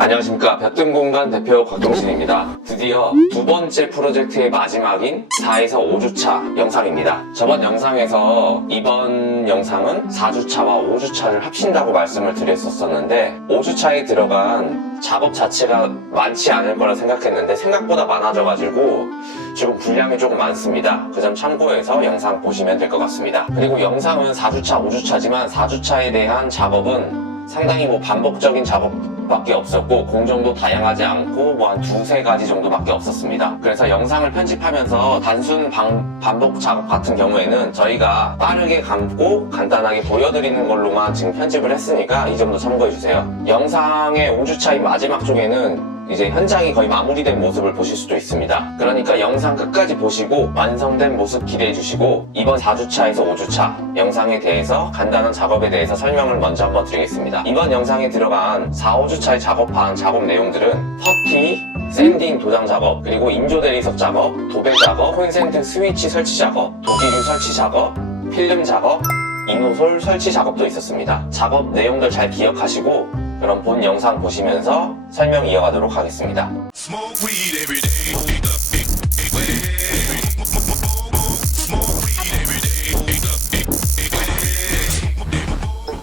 안녕하십니까, 볕든공간 대표 곽동신입니다. 드디어 두 번째 프로젝트의 마지막인 4에서 5주차 영상입니다. 저번 영상에서 이번 영상은 4주차와 5주차를 합친다고 말씀을 드렸었는데 5주차에 들어간 작업 자체가 많지 않을 거라 생각했는데 생각보다 많아져가지고 지금 분량이 조금 많습니다. 그 점 참고해서 영상 보시면 될 것 같습니다. 그리고 영상은 4주차, 5주차지만 4주차에 대한 작업은 상당히 반복적인 작업밖에 없었고 공정도 다양하지 않고 한 두세 가지 정도밖에 없었습니다. 그래서 영상을 편집하면서 단순 반복 작업 같은 경우에는 저희가 빠르게 감고 간단하게 보여드리는 걸로만 지금 편집을 했으니까 이 점도 참고해주세요. 영상의 5주차인 마지막 쪽에는 이제 현장이 거의 마무리된 모습을 보실 수도 있습니다. 그러니까 영상 끝까지 보시고 완성된 모습 기대해 주시고 이번 4주차에서 5주차 영상에 대해서 간단한 작업에 대해서 설명을 먼저 한번 드리겠습니다. 이번 영상에 들어간 4, 5주차에 작업한 작업 내용들은 퍼티, 샌딩 도장 작업, 그리고 인조 대리석 작업, 도배 작업, 콘센트 스위치 설치 작업, 도기류 설치 작업, 필름 작업, 이노솔 설치 작업도 있었습니다. 작업 내용들 잘 기억하시고 그럼 본 영상 보시면서 설명 이어가도록 하겠습니다.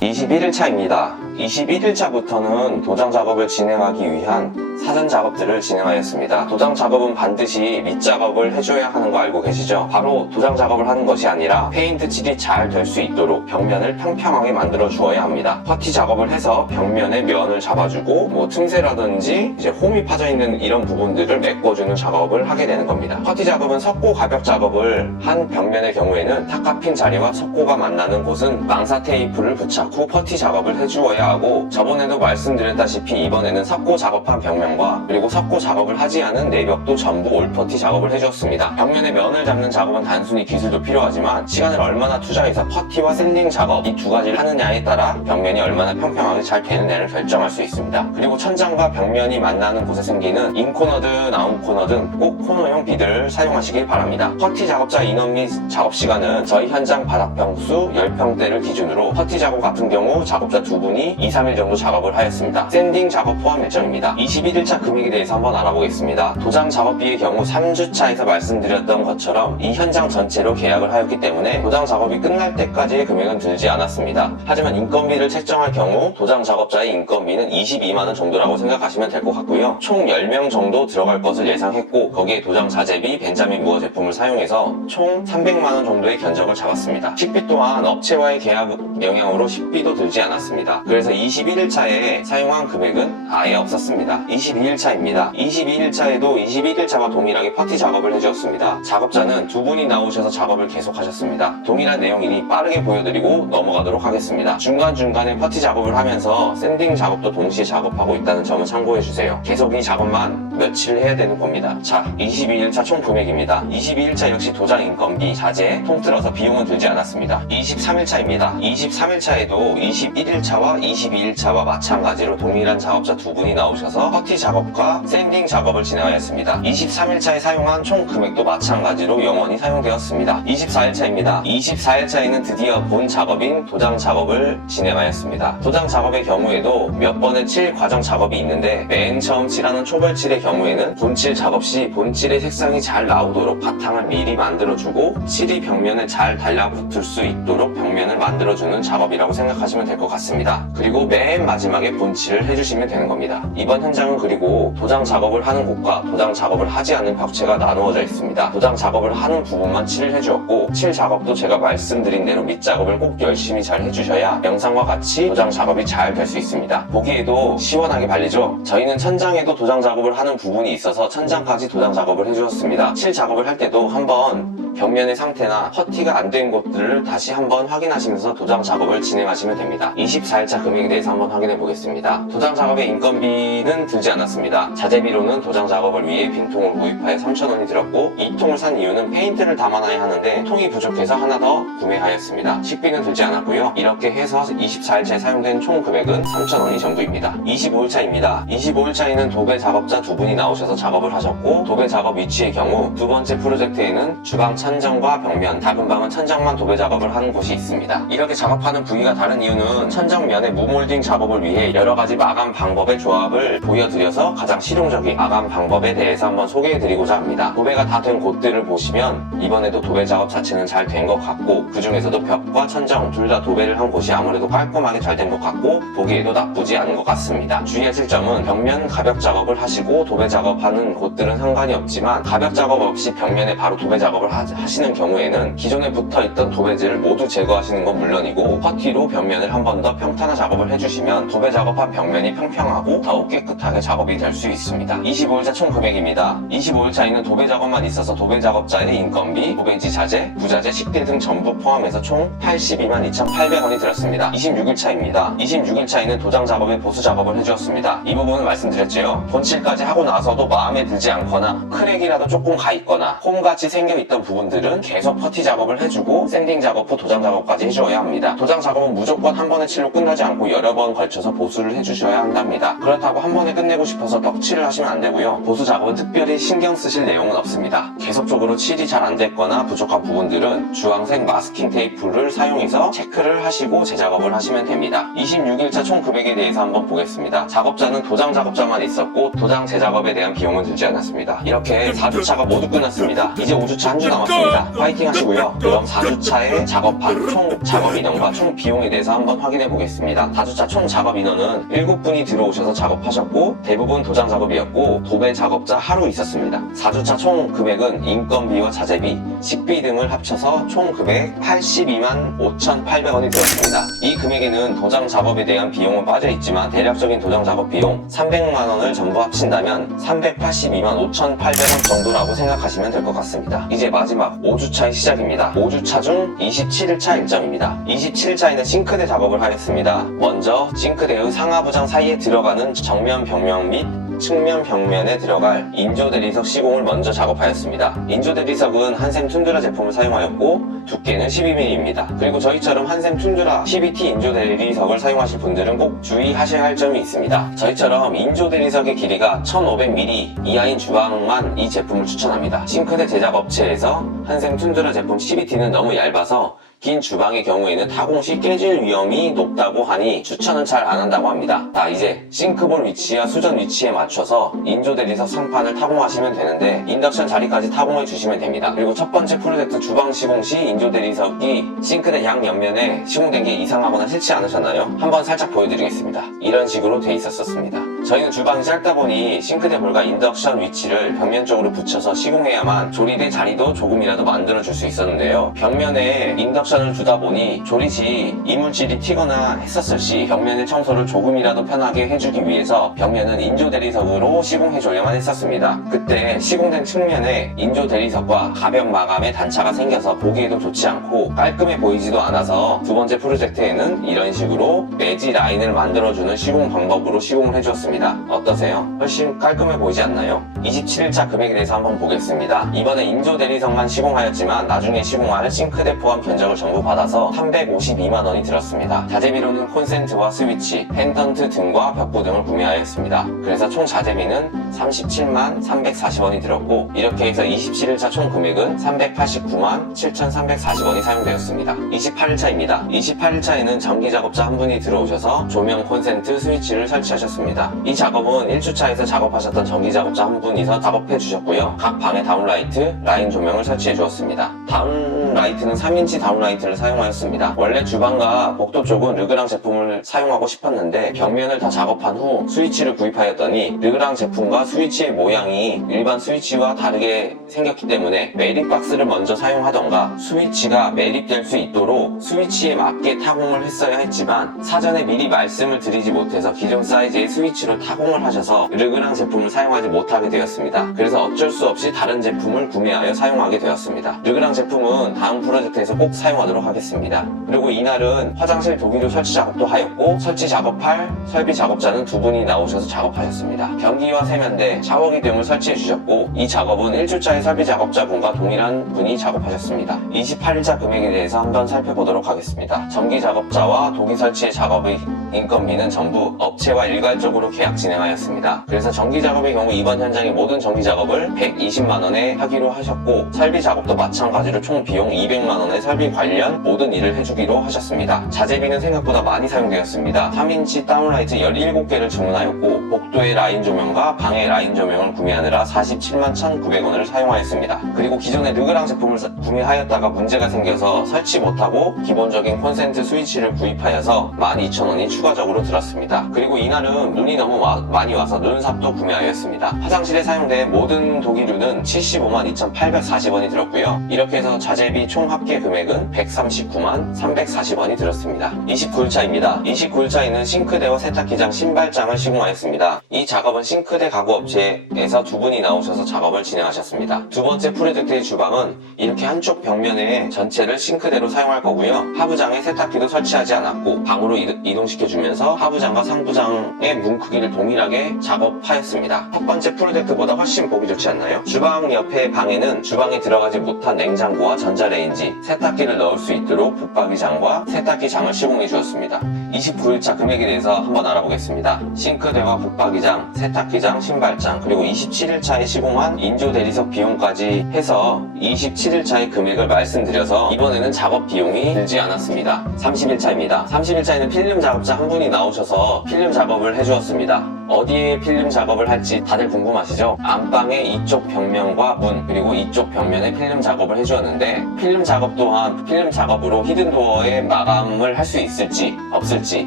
21일차입니다. 21일차부터는 도장 작업을 진행하기 위한 사전 작업들을 진행하였습니다. 도장 작업은 반드시 밑작업을 해줘야 하는 거 알고 계시죠? 바로 도장 작업을 하는 것이 아니라 페인트 칠이 잘 될 수 있도록 벽면을 평평하게 만들어 주어야 합니다. 퍼티 작업을 해서 벽면의 면을 잡아주고 틈새라든지 이제 홈이 파져 있는 이런 부분들을 메꿔주는 작업을 하게 되는 겁니다. 퍼티 작업은 석고 가벽 작업을 한 벽면의 경우에는 탁카핀 자리와 석고가 만나는 곳은 망사 테이프를 부착 후 퍼티 작업을 해주어야 하고, 저번에도 말씀드렸다시피 이번에는 석고 작업한 벽면과 그리고 석고 작업을 하지 않은 내벽도 전부 올퍼티 작업을 해주었습니다. 벽면의 면을 잡는 작업은 단순히 기술도 필요하지만 시간을 얼마나 투자해서 퍼티와 샌딩 작업 이 두 가지를 하느냐에 따라 벽면이 얼마나 평평하게 잘 되느냐를 결정할 수 있습니다. 그리고 천장과 벽면이 만나는 곳에 생기는 인코너든 아웃코너든 꼭 코너형 비드를 사용하시길 바랍니다. 퍼티 작업자 인원 및 작업 시간은 저희 현장 바닥 평수 10평대를 기준으로 퍼티 작업 같은 경우 작업자 두 분이 2, 3일 정도 작업을 하였습니다. 샌딩 작업 포함 일정입니다. 21일차 금액에 대해서 한번 알아보겠습니다. 도장 작업비의 경우 3주차에서 말씀드렸던 것처럼 이 현장 전체로 계약을 하였기 때문에 도장 작업이 끝날 때까지의 금액은 들지 않았습니다. 하지만 인건비를 책정할 경우 도장 작업자의 인건비는 22만원 정도라고 생각하시면 될 것 같고요. 총 10명 정도 들어갈 것을 예상했고 거기에 도장 자재비, 벤자민 무어 제품을 사용해서 총 300만원 정도의 견적을 잡았습니다. 식비 또한 업체와의 계약 영향으로 식비도 들지 않았습니다. 그래서 21일차에 사용한 금액은 아예 없었습니다. 22일차입니다. 22일차에도 21일차와 동일하게 퍼티 작업을 해주었습니다. 작업자는 두 분이 나오셔서 작업을 계속하셨습니다. 동일한 내용이니 빠르게 보여드리고 넘어가도록 하겠습니다. 중간중간에 퍼티 작업을 하면서 샌딩 작업도 동시에 작업하고 있다는 점을 참고해주세요. 계속 이 작업만 며칠 해야 되는 겁니다. 자, 22일차 총 금액입니다. 22일차 역시 도장 인건비, 자재 통틀어서 비용은 들지 않았습니다. 23일차입니다. 23일차에도 21일차와 22일차와 마찬가지로 동일한 작업자 두 분이 나오셔서 퍼티 작업과 샌딩 작업을 진행하였습니다. 23일차에 사용한 총 금액도 마찬가지로 영원히 사용되었습니다. 24일차입니다. 24일차에는 드디어 본 작업인 도장 작업을 진행하였습니다. 도장 작업의 경우에도 몇 번의 칠 과정 작업이 있는데 맨 처음 칠하는 초벌칠의 경우에는 본칠 작업 시 본칠의 색상이 잘 나오도록 바탕을 미리 만들어주고 칠이 벽면에 잘 달라붙을 수 있도록 벽면을 만들어주는 작업이라고 생각하시면 될 것 같습니다. 그리고 맨 마지막에 본칠을 해주시면 되는 겁니다. 이번 현장은 그리고 도장 작업을 하는 곳과 도장 작업을 하지 않는 벽체가 나누어져 있습니다. 도장 작업을 하는 부분만 칠을 해주었고 칠 작업도 제가 말씀드린 대로 밑작업을 꼭 열심히 잘 해주셔야 영상과 같이 도장 작업이 잘 될 수 있습니다. 보기에도 시원하게 발리죠? 저희는 천장에도 도장 작업을 하는 부분이 있어서 천장까지 도장 작업을 해주었습니다. 칠 작업을 할 때도 한번 벽면의 상태나 퍼티가 안 된 곳들을 다시 한번 확인하시면서 도장 작업을 진행하시면 됩니다. 24일차 금액에 대해서 한번 확인해 보겠습니다. 도장 작업의 인건비는 들지 않았습니다. 자재비로는 도장 작업을 위해 빈통을 구입하여 3,000원이 들었고 이 통을 산 이유는 페인트를 담아놔야 하는데 통이 부족해서 하나 더 구매하였습니다. 식비는 들지 않았고요. 이렇게 해서 24일차에 사용된 총 금액은 3,000원이 정도입니다. 25일차입니다. 25일차에는 도배 작업자 두 분이 나오셔서 작업을 하셨고 도배 작업 위치의 경우 두 번째 프로젝트에는 주방 천장 천정과 벽면, 작은 방은 천장만 도배 작업을 하는 곳이 있습니다. 이렇게 작업하는 부위가 다른 이유는 천정면의 무몰딩 작업을 위해 여러가지 마감 방법의 조합을 보여드려서 가장 실용적인 마감 방법에 대해서 한번 소개해드리고자 합니다. 도배가 다 된 곳들을 보시면 이번에도 도배 작업 자체는 잘 된 것 같고, 그 중에서도 벽과 천정 둘 다 도배를 한 곳이 아무래도 깔끔하게 잘 된 것 같고 보기에도 나쁘지 않은 것 같습니다. 주의하실 점은 벽면 가벽 작업을 하시고 도배 작업하는 곳들은 상관이 없지만, 가벽 작업 없이 벽면에 바로 도배 작업을 하시는 경우에는 기존에 붙어있던 도배지를 모두 제거하시는 건 물론이고 퍼티로 벽면을 한 번 더 평탄화 작업을 해주시면 도배 작업한 벽면이 평평하고 더욱 깨끗하게 작업이 될 수 있습니다. 25일차 총 금액입니다. 25일차에는 도배 작업만 있어서 도배 작업자의 인건비, 도배지 자재, 부자재, 식대 등 전부 포함해서 총 82만 2,800원이 들었습니다. 26일차입니다. 26일차에는 도장 작업에 보수 작업을 해주었습니다. 이 부분은 말씀드렸죠. 본칠까지 하고 나서도 마음에 들지 않거나 크랙이라도 조금 가 있거나 홈같이 생겨 있던 부분들은 계속 퍼티 작업을 해주고 샌딩 작업 후 도장 작업까지 해주어야 합니다. 도장 작업은 무조건 한 번에 칠로 끝나지 않고 여러 번 걸쳐서 보수를 해주셔야 한답니다. 그렇다고 한 번에 끝내고 싶어서 덕칠을 하시면 안 되고요. 보수 작업은 특별히 신경 쓰실 내용은 없습니다. 계속적으로 칠이 잘 안 됐거나 부족한 부분들은 주황색 마스킹 테이프를 사용해서 체크를 하시고 재작업을 하시면 됩니다. 26일차 총 금액에 대해서 한번 보겠습니다. 작업자는 도장 작업자만 있었고 도장 재작업에 대한 비용은 들지 않았습니다. 이렇게 4주차가 모두 끝났습니다. 이제 5주차 한 주 남았습니다. 파이팅 하시고요. 그럼 4주차에 작업한 총 작업 인원과 총 비용에 대해서 한번 확인해 보겠습니다. 4주차 총 작업 인원은 7분이 들어오셔서 작업하셨고 대부분 도장 작업이었고 도배 작업자 하루 있었습니다. 4주차 총 금액은 인건비와 자재비, 식비 등을 합쳐서 총 금액 82만 5,800원이 들었습니다. 이 금액에는 도장 작업에 대한 비용은 빠져있지만 대략적인 도장 작업 비용 300만원을 전부 합친다면 382만 5,800원 정도라고 생각하시면 될 것 같습니다. 이제 마지막 5주차의 시작입니다. 5주차 중 27일차 일정입니다. 27일차에는 싱크대 작업을 하겠습니다. 먼저 싱크대의 상하부장 사이에 들어가는 정면 벽면 및 측면 벽면에 들어갈 인조 대리석 시공을 먼저 작업하였습니다. 인조 대리석은 한샘 툰드라 제품을 사용하였고 두께는 12mm입니다. 그리고 저희처럼 한샘 툰드라 CBT 인조 대리석을 사용하실 분들은 꼭 주의하셔야 할 점이 있습니다. 저희처럼 인조 대리석의 길이가 1500mm 이하인 주방만 이 제품을 추천합니다. 싱크대 제작 업체에서 한샘 툰드라 제품 CBT는 너무 얇아서 긴 주방의 경우에는 타공 시 깨질 위험이 높다고 하니 추천은 잘 안 한다고 합니다. 자, 이제 싱크볼 위치와 수전 위치에 맞춰서 인조 대리석 상판을 타공하시면 되는데 인덕션 자리까지 타공해 주시면 됩니다. 그리고 첫 번째 프로젝트 주방 시공 시 인조 대리석이 싱크대 양 옆면에 시공된 게 이상하거나 싫지 않으셨나요? 한번 살짝 보여드리겠습니다. 이런 식으로 돼 있었습니다. 저희는 주방이 짧다 보니 싱크대 볼과 인덕션 위치를 벽면 쪽으로 붙여서 시공해야만 조리대 자리도 조금이라도 만들어 줄 수 있었는데요. 벽면에 인덕션을 두다 보니 조리 시 이물질이 튀거나 했었을 시 벽면의 청소를 조금이라도 편하게 해주기 위해서 벽면은 인조 대리석으로 시공해줘야만 했었습니다. 그때 시공된 측면에 인조 대리석과 가벽 마감에 단차가 생겨서 보기에도 좋지 않고 깔끔해 보이지도 않아서 두 번째 프로젝트에는 이런 식으로 매지 라인을 만들어주는 시공 방법으로 시공을 해주었습니다. 어떠세요? 훨씬 깔끔해 보이지 않나요? 27일차 금액에 대해서 한번 보겠습니다. 이번에 인조 대리석만 시공하였지만 나중에 시공할 싱크대 포함 견적을 전부 받아서 352만원이 들었습니다. 자재비로는 콘센트와 스위치, 펜던트 등과 벽부 등을 구매하였습니다. 그래서 총 자재비는 37만 340원이 들었고 이렇게 해서 27일차 총 금액은 389만 7,340원이 사용되었습니다. 28일차입니다. 28일차에는 전기작업자 한 분이 들어오셔서 조명, 콘센트, 스위치를 설치하셨습니다. 이 작업은 1주차에서 작업하셨던 전기작업자 한 분이서 작업해 주셨고요. 각 방에 다운라이트, 라인 조명을 설치해 주었습니다. 다운라이트는 3인치 다운라이트를 사용하였습니다. 원래 주방과 복도 쪽은 르그랑 제품을 사용하고 싶었는데 벽면을 다 작업한 후 스위치를 구입하였더니 르그랑 제품과 스위치의 모양이 일반 스위치와 다르게 생겼기 때문에 매립박스를 먼저 사용하던가 스위치가 매립될 수 있도록 스위치에 맞게 타공을 했어야 했지만 사전에 미리 말씀을 드리지 못해서 기존 사이즈의 스위치로 타공을 하셔서 르그랑 제품을 사용하지 못하게 되었습니다. 그래서 어쩔 수 없이 다른 제품을 구매하여 사용하게 되었습니다. 르그랑 제품은 다음 다음 프로젝트에서 꼭 사용하도록 하겠습니다. 그리고 이날은 화장실 도기류 설치 작업도 하였고 설치 작업할 설비 작업자는 두 분이 나오셔서 작업하셨습니다. 변기와 세면대, 샤워기 등을 설치해 주셨고 이 작업은 1주차의 설비 작업자분과 동일한 분이 작업하셨습니다. 28일차 금액에 대해서 한번 살펴보도록 하겠습니다. 전기 작업자와 도기 설치의 작업의 인건비는 전부 업체와 일괄적으로 계약 진행하였습니다. 그래서 전기 작업의 경우 이번 현장의 모든 전기 작업을 120만원에 하기로 하셨고 설비 작업도 마찬가지로 총 비용 200만원의 설비 관련 모든 일을 해주기로 하셨습니다. 자재비는 생각보다 많이 사용되었습니다. 3인치 다운라이트 17개를 주문하였고 복도의 라인 조명과 방의 라인 조명을 구매하느라 47만 1,900원을 사용하였습니다. 그리고 기존에 르그랑 제품을 구매하였다가 문제가 생겨서 설치 못하고 기본적인 콘센트 스위치를 구입하여서 12,000원이 추가적으로 들었습니다. 그리고 이날은 눈이 너무 많이 와서 눈삽도 구매하였습니다. 화장실에 사용된 모든 도기류는 75만 2,840원이 들었고요. 이렇게 해서 자재비 총 합계 금액은 139만 340원이 들었습니다. 29일차입니다. 29일차에는 싱크대와 세탁기장, 신발장을 시공하였습니다. 이 작업은 싱크대 가구업체에서 두 분이 나오셔서 작업을 진행하셨습니다. 두 번째 프로젝트의 주방은 이렇게 한쪽 벽면에 전체를 싱크대로 사용할 거고요. 하부장에 세탁기도 설치하지 않았고 방으로 이동시켜주면서 하부장과 상부장의 문 크기를 동일하게 작업하였습니다. 첫 번째 프로젝트보다 훨씬 보기 좋지 않나요? 주방 옆에 방에는 주방에 들어가지 못한 냉장고와 전자레인지, 세탁기를 넣을 수 있도록 붙박이장과 세탁기장을 시공해 주었습니다. 29일차 금액에 대해서 한번 알아보겠습니다. 싱크대와 붙박이장, 세탁기장, 신발장, 그리고 27일차에 시공한 인조 대리석 비용까지 해서 27일차의 금액을 말씀드려서 이번에는 작업 비용이 들지 않았습니다. 30일차입니다. 30일차에는 필름 작업자 한 분이 나오셔서 필름 작업을 해주었습니다. 어디에 필름 작업을 할지 다들 궁금하시죠? 안방의 이쪽 벽면과 문, 그리고 이쪽 벽면에 필름 작업을 해주었는데 필름 작업 또한 필름 작업으로 히든도어에 마감을 할 수 있을지 없을지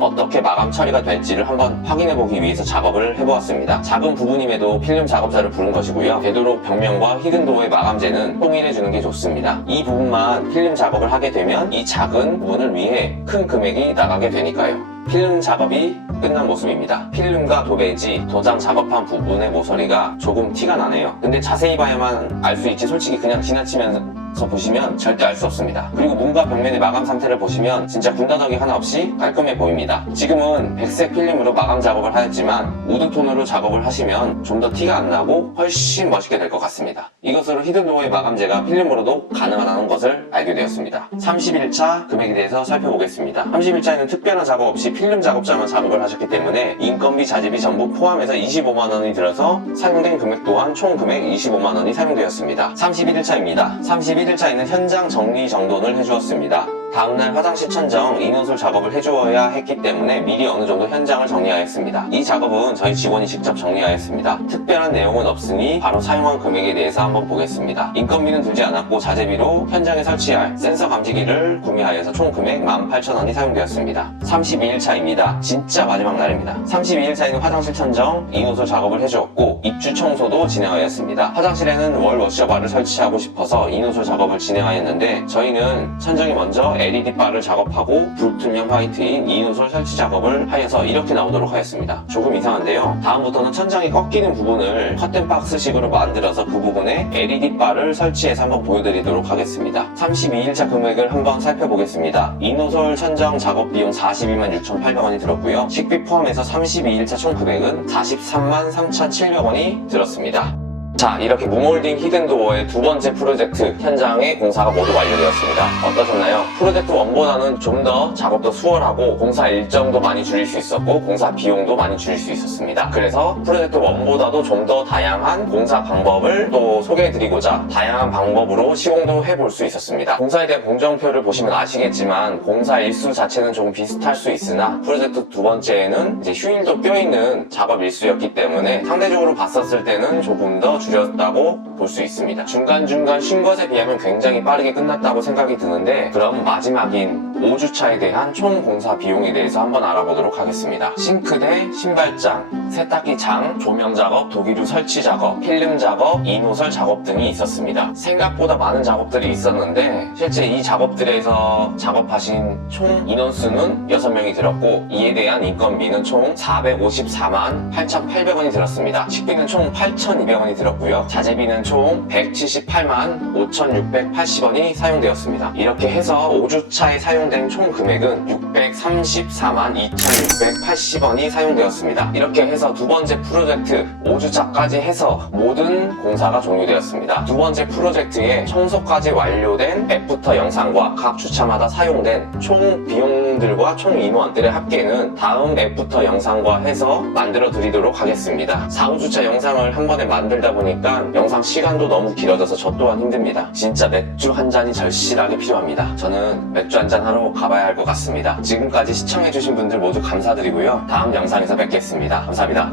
어떻게 마감 처리가 될지를 한번 확인해보기 위해서 작업을 해보았습니다. 작은 부분임에도 필름 작업자를 부른 것이고요. 되도록 벽면과 히든도어의 마감재는 통일해주는 게 좋습니다. 이 부분만 필름 작업을 하게 되면 이 작은 부분을 위해 큰 금액이 나가게 되니까요. 필름 작업이 끝난 모습입니다. 필름과 도배지, 도장 작업한 부분의 모서리가 조금 티가 나네요. 근데 자세히 봐야만 알 수 있지 솔직히 그냥 지나치면서 보시면 절대 알 수 없습니다. 그리고 문과 벽면의 마감 상태를 보시면 진짜 군더더기 하나 없이 깔끔해 보입니다. 지금은 백색 필름으로 마감 작업을 하였지만 우드톤으로 작업을 하시면 좀 더 티가 안 나고 훨씬 멋있게 될 것 같습니다. 이것으로 히든도어의 마감재가 필름으로도 가능하다는 것을 알게 되었습니다. 30일차 금액에 대해서 살펴보겠습니다. 30일차에는 특별한 작업 없이 필름 작업자만 작업을 하셨기 때문에 인건비, 자재비 전부 포함해서 25만원이 들어서 사용된 금액 또한 총 금액 25만원이 사용되었습니다. 31일차입니다. 31일차에는 현장 정리 정돈을 해주었습니다. 다음날 화장실 천정, 인원술 작업을 해주어야 했기 때문에 미리 어느 정도 현장을 정리하였습니다. 이 작업은 저희 직원이 직접 정리하였습니다. 특별한 내용은 없으니 바로 사용한 금액에 대해서 한번 보겠습니다. 인건비는 들지 않았고 자재비로 현장에 설치할 센서 감지기를 구매하여서 총 금액 18,000원이 사용되었습니다. 32일차입니다. 진짜 마지막 날입니다. 32일차에는 화장실 천정, 인원술 작업을 해주었고 입주 청소도 진행하였습니다. 화장실에는 월 워셔바를 설치하고 싶어서 인원술 작업을 진행하였는데 저희는 천정이 먼저 LED바를 작업하고 불투명 화이트인 이노솔 설치 작업을 하여서 이렇게 나오도록 하였습니다. 조금 이상한데요. 다음부터는 천장이 꺾이는 부분을 커튼박스식으로 만들어서 그 부분에 LED바를 설치해서 한번 보여드리도록 하겠습니다. 32일차 금액을 한번 살펴보겠습니다. 이노솔 천정 작업 비용 42만 6,800원이 들었고요. 식비 포함해서 32일차 총 금액은 43만 3,700원이 들었습니다. 자, 이렇게 무몰딩 히든도어의 두 번째 프로젝트 현장의 공사가 모두 완료되었습니다. 어떠셨나요? 프로젝트 1보다는 좀 더 작업도 수월하고 공사 일정도 많이 줄일 수 있었고 공사 비용도 많이 줄일 수 있었습니다. 그래서 프로젝트 1보다도 좀 더 다양한 공사 방법을 또 소개해드리고자 다양한 방법으로 시공도 해볼 수 있었습니다. 공사에 대한 공정표를 보시면 아시겠지만 공사 일수 자체는 조금 비슷할 수 있으나 프로젝트 두 번째에는 이제 휴일도 껴있는 작업 일수였기 때문에 상대적으로 봤었을 때는 조금 더 줄였다고 볼 수 있습니다. 중간중간 쉰 것에 비하면 굉장히 빠르게 끝났다고 생각이 드는데 그럼 마지막인 5주차에 대한 총 공사 비용에 대해서 한번 알아보도록 하겠습니다. 싱크대, 신발장, 세탁기 장, 조명 작업, 도기류 설치 작업, 필름 작업, 이노설 작업 등이 있었습니다. 생각보다 많은 작업들이 있었는데 실제 이 작업들에서 작업하신 총 인원수는 6명이 들었고 이에 대한 인건비는 총 454만 8,800원이 들었습니다. 식비는 총 8,200원이 들었고 들었고요. 자재비는 총 178만 5,680원이 사용되었습니다. 이렇게 해서 5주차에 사용된 총 금액은 634만 2,680원이 사용되었습니다. 이렇게 해서 두 번째 프로젝트 5주차까지 해서 모든 공사가 종료되었습니다. 두 번째 프로젝트에 청소까지 완료된 애프터 영상과 각 주차마다 사용된 총 비용들과 총 인원들의 합계는 다음 애프터 영상과 해서 만들어 드리도록 하겠습니다. 4, 5주차 영상을 한 번에 만들다 보니까 영상 시간도 너무 길어져서 저 또한 힘듭니다. 진짜 맥주 한 잔이 절실하게 필요합니다. 저는 맥주 한 잔 하러 가봐야 할 것 같습니다. 지금까지 시청해주신 분들 모두 감사드리고요. 다음 영상에서 뵙겠습니다. 감사합니다.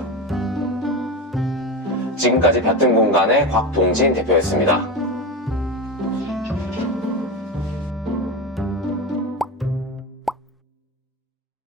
지금까지 볕든 공간의 곽동진 대표였습니다.